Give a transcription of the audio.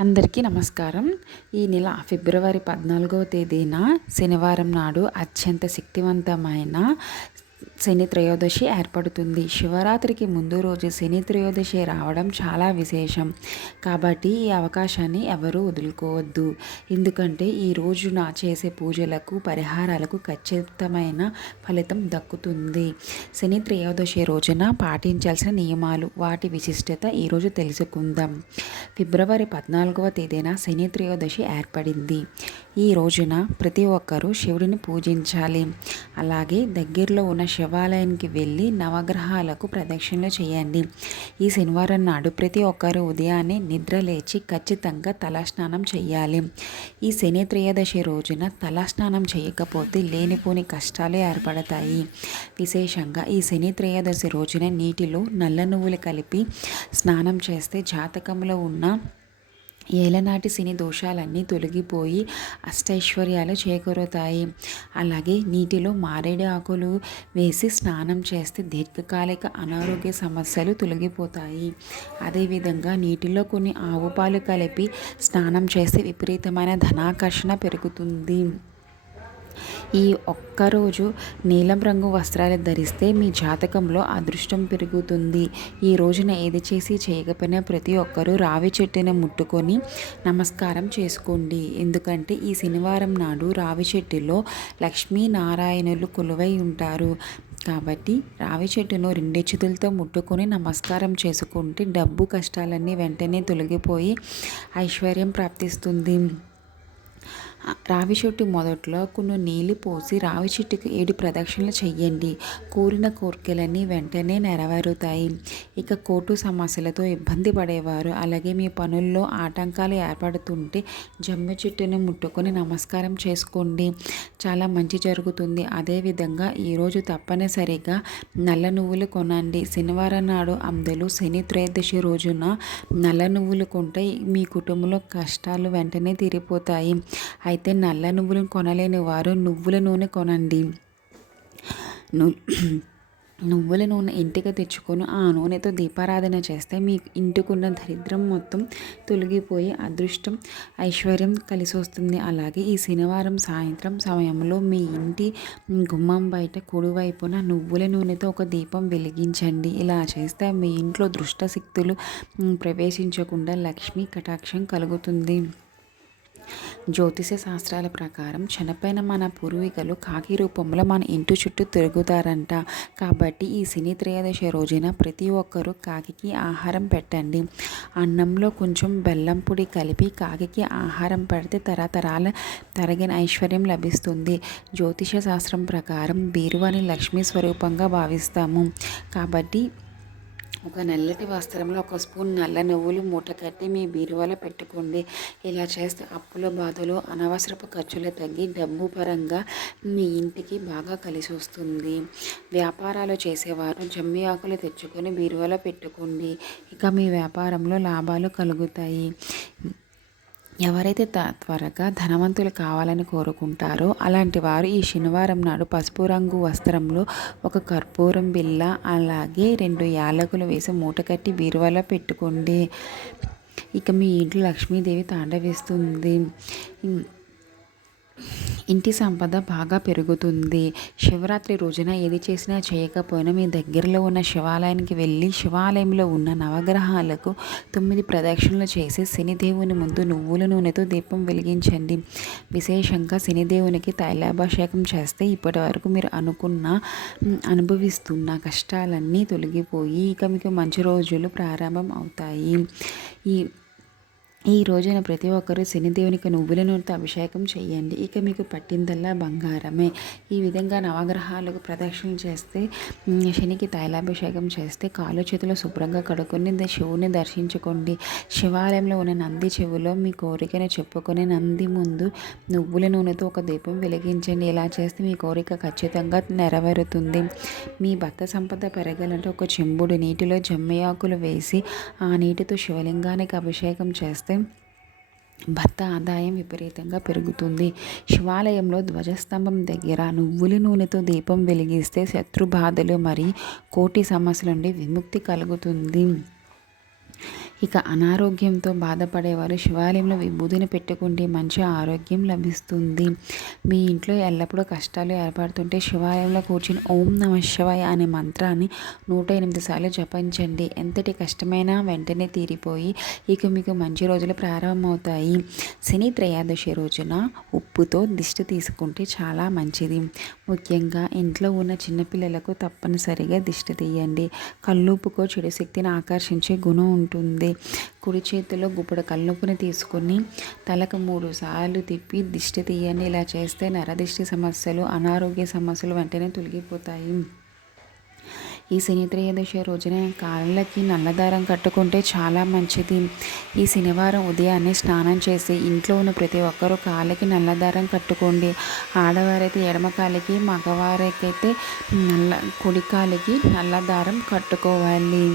అందరికీ నమస్కారం. ఈ నెల ఫిబ్రవరి 14వ తేదీన శనివారం నాడు అత్యంత శక్తివంతమైన శని త్రయోదశి ఏర్పడుతుంది. శివరాత్రికి ముందు రోజు శని త్రయోదశి రావడం చాలా విశేషం. కాబట్టి ఈ అవకాశాన్ని ఎవరూ వదులుకోవద్దు. ఎందుకంటే ఈ రోజున చేసే పూజలకు పరిహారాలకు ఖచ్చితమైన ఫలితం దక్కుతుంది. శని త్రయోదశి రోజున పాటించాల్సిన నియమాలు, వాటి విశిష్టత ఈరోజు తెలుసుకుందాం. ఫిబ్రవరి 14వ తేదీన శని త్రయోదశి ఏర్పడింది. ఈ రోజున ప్రతి ఒక్కరూ శివుడిని పూజించాలి. అలాగే దగ్గరలో ఉన్న శివాలయానికి వెళ్ళి నవగ్రహాలకు ప్రదక్షిణలు చేయండి. ఈ శనివారం నాడు ప్రతి ఒక్కరు ఉదయాన్నే నిద్ర లేచి ఖచ్చితంగా తలస్నానం చేయాలి. ఈ శని త్రయోదశి రోజున తలస్నానం చేయకపోతే లేనిపోని కష్టాలు ఏర్పడతాయి. విశేషంగా ఈ శని త్రయోదశి రోజున నీటిలో నల్ల నువ్వులు కలిపి స్నానం చేస్తే జాతకంలో ఉన్న ఏలనాటి శని దోషాలన్నీ తొలగిపోయి అష్టైశ్వర్యాలు చేకూరుతాయి. అలాగే నీటిలో మారేడు ఆకులు వేసి స్నానం చేస్తే దీర్ఘకాలిక అనారోగ్య సమస్యలు తొలగిపోతాయి. అదేవిధంగా నీటిలో కొన్ని ఆవు పాలు కలిపి స్నానం చేస్తే విపరీతమైన ధనాకర్షణ పెరుగుతుంది. ఈ ఒక్కరోజు నీలం రంగు వస్త్రాలు ధరిస్తే మీ జాతకంలో అదృష్టం పెరుగుతుంది. ఈ రోజున ఏది చేసి చేయకపోయినా ప్రతి ఒక్కరూ రావి చెట్టును ముట్టుకొని నమస్కారం చేసుకోండి. ఎందుకంటే ఈ శనివారం నాడు రావి చెట్టులో లక్ష్మీనారాయణులు కొలువై ఉంటారు. కాబట్టి రావి చెట్టును 2 చేతులతో ముట్టుకొని నమస్కారం చేసుకుంటే డబ్బు కష్టాలన్నీ వెంటనే తొలగిపోయి ఐశ్వర్యం ప్రాప్తిస్తుంది. రావి చెట్టు మొదట్లో కొన్ని నీళ్లు పోసి రావి చెట్టుకు 7 ప్రదక్షిణలు చెయ్యండి. కోరిన కోరికలన్నీ వెంటనే నెరవేరుతాయి. ఇక కోర్టు సమస్యలతో ఇబ్బంది పడేవారు, అలాగే మీ పనుల్లో ఆటంకాలు ఏర్పడుతుంటే జమ్మి చెట్టును ముట్టుకొని నమస్కారం చేసుకోండి. చాలా మంచి జరుగుతుంది. అదేవిధంగా ఈరోజు తప్పనిసరిగా నల్ల నువ్వులు కొనండి. శనివారం నాడు అందరూ శని త్రయోదశి రోజున నల్ల నువ్వులు కొంటే మీ కుటుంబంలో కష్టాలు వెంటనే తీరిపోతాయి. అయితే నల్ల నువ్వులను కొనలేని వారు నువ్వుల నూనె కొనండి. నువ్వుల నూనె ఇంటికి తెచ్చుకొని ఆ నూనెతో దీపారాధన చేస్తే మీ ఇంటికున్న దరిద్రం మొత్తం తొలగిపోయి అదృష్టం, ఐశ్వర్యం కలిసి వస్తుంది. అలాగే ఈ శనివారం సాయంత్రం సమయంలో మీ ఇంటి గుమ్మం బయట కుడివైపున నువ్వుల నూనెతో ఒక దీపం వెలిగించండి. ఇలా చేస్తే మీ ఇంట్లో దుష్ట శక్తులు ప్రవేశించకుండా లక్ష్మీ కటాక్షం కలుగుతుంది. జ్యోతిష శాస్త్రాల ప్రకారం చనిపోయిన మన పూర్వీకులు కాకి రూపంలో మన ఇంటి చుట్టూ తిరుగుతారంట. కాబట్టి ఈ శని త్రయోదశి రోజున ప్రతి ఒక్కరూ కాకికి ఆహారం పెట్టండి. అన్నంలో కొంచెం బెల్లం పొడి కలిపి కాకికి ఆహారం పెడితే తరతరాల తరగని ఐశ్వర్యం లభిస్తుంది. జ్యోతిష శాస్త్రం ప్రకారం బీరువాని లక్ష్మీ స్వరూపంగా భావిస్తాము. కాబట్టి ఒక నల్లటి వస్త్రంలో 1 స్పూన్ నల్ల నువ్వులు మూట కట్టి మీ బీరువాలో పెట్టుకోండి. ఇలా చేస్తే అప్పుల బాధలు, అనవసరపు ఖర్చులు తగ్గి డబ్బు పరంగా మీ ఇంటికి బాగా కలిసి వస్తుంది. వ్యాపారాలు చేసేవారు జమ్మి ఆకులు తెచ్చుకొని బీరువాలో పెట్టుకోండి. ఇక మీ వ్యాపారంలో లాభాలు కలుగుతాయి. ఎవరైతే త్వరగా ధనవంతులు కావాలని కోరుకుంటారో అలాంటి వారు ఈ శనివారం నాడు పసుపు రంగు వస్త్రంలో ఒక కర్పూరం బిళ్ళ, అలాగే 2 యాలకులు వేసి మూట కట్టి బీరువాలో పెట్టుకోండి. ఇక మీ ఇంట్లో లక్ష్మీదేవి తాండవిస్తుంది. ఇంటి సంపద బాగా పెరుగుతుంది. శివరాత్రి రోజున ఏది చేసినా చేయకపోయినా మీ దగ్గరలో ఉన్న శివాలయానికి వెళ్ళి శివాలయంలో ఉన్న నవగ్రహాలకు 9 ప్రదక్షిణలు చేసి శనిదేవుని ముందు నువ్వుల నూనెతో దీపం వెలిగించండి. విశేషంగా శనిదేవునికి తైలాభిషేకం చేస్తే ఇప్పటి వరకు మీరు అనుభవిస్తున్న కష్టాలన్నీ తొలగిపోయి ఇక మీకు మంచి రోజులు ప్రారంభం అవుతాయి. ఈ రోజున ప్రతి ఒక్కరూ శనిదేవునికి నువ్వుల నూనెతో అభిషేకం చేయండి. ఇక మీకు పట్టిందల్లా బంగారమే. ఈ విధంగా నవగ్రహాలకు ప్రదక్షిణ చేస్తే, శనికి తైలాభిషేకం చేస్తే కాళ్ళు చేతులు శుభ్రంగా కడుక్కొని శివుని దర్శించుకోండి. శివాలయంలో ఉన్న నంది చెవులో మీ కోరికను చెప్పుకొని నంది ముందు నువ్వుల నూనెతో ఒక దీపం వెలిగించండి. ఇలా చేస్తే మీ కోరిక ఖచ్చితంగా నెరవేరుతుంది. మీ భర్త సంపద పెరగాలంటే ఒక చెంబుడు నీటిలో జమ్మి ఆకులు వేసి ఆ నీటితో శివలింగానికి అభిషేకం చేస్తే భర్త ఆదాయం విపరీతంగా పెరుగుతుంది. శివాలయంలో ధ్వజస్తంభం దగ్గర నువ్వుల నూనెతో దీపం వెలిగిస్తే శత్రు బాధలు మరియు కోటి సమస్యల నుండి విముక్తి కలుగుతుంది. ఇక అనారోగ్యంతో బాధపడేవారు శివాలయంలో విభూదిని పెట్టుకుంటే మంచి ఆరోగ్యం లభిస్తుంది. మీ ఇంట్లో ఎల్లప్పుడూ కష్టాలు ఏర్పడుతుంటే శివాలయంలో కూర్చుని ఓం నమః శివాయ అనే మంత్రాన్ని 108 సార్లు జపించండి. ఎంతటి కష్టమైనా వెంటనే తీరిపోయి ఇక మీకు మంచి రోజులు ప్రారంభమవుతాయి. శని త్రయోదశి రోజున ఉప్పుతో దిష్టి తీసుకుంటే చాలా మంచిది. ముఖ్యంగా ఇంట్లో ఉన్న చిన్నపిల్లలకు తప్పనిసరిగా దిష్టి తీయండి. కల్లుప్పుకో చెడు శక్తిని ఆకర్షించే గుణం ఉంటుంది. కుడి చేతిలో గుప్పెడు కల్లుప్పుని తీసుకుని తలకు 3 సార్లు తిప్పి దిష్టి తీయండి. ఇలా చేస్తే నరదిష్టి సమస్యలు, అనారోగ్య సమస్యలు వెంటనే తొలగిపోతాయి. ఈ శని త్రయోదశి రోజున కాళ్ళకి నల్లదారం కట్టుకుంటే చాలా మంచిది. ఈ శనివారం ఉదయాన్నే స్నానం చేసి ఇంట్లో ఉన్న ప్రతి ఒక్కరూ కాళ్ళకి నల్లదారం కట్టుకోండి. ఆడవారైతే ఎడమ కాలికి, మగవారికైతే కుడి కాలికి నల్లదారం కట్టుకోవాలి.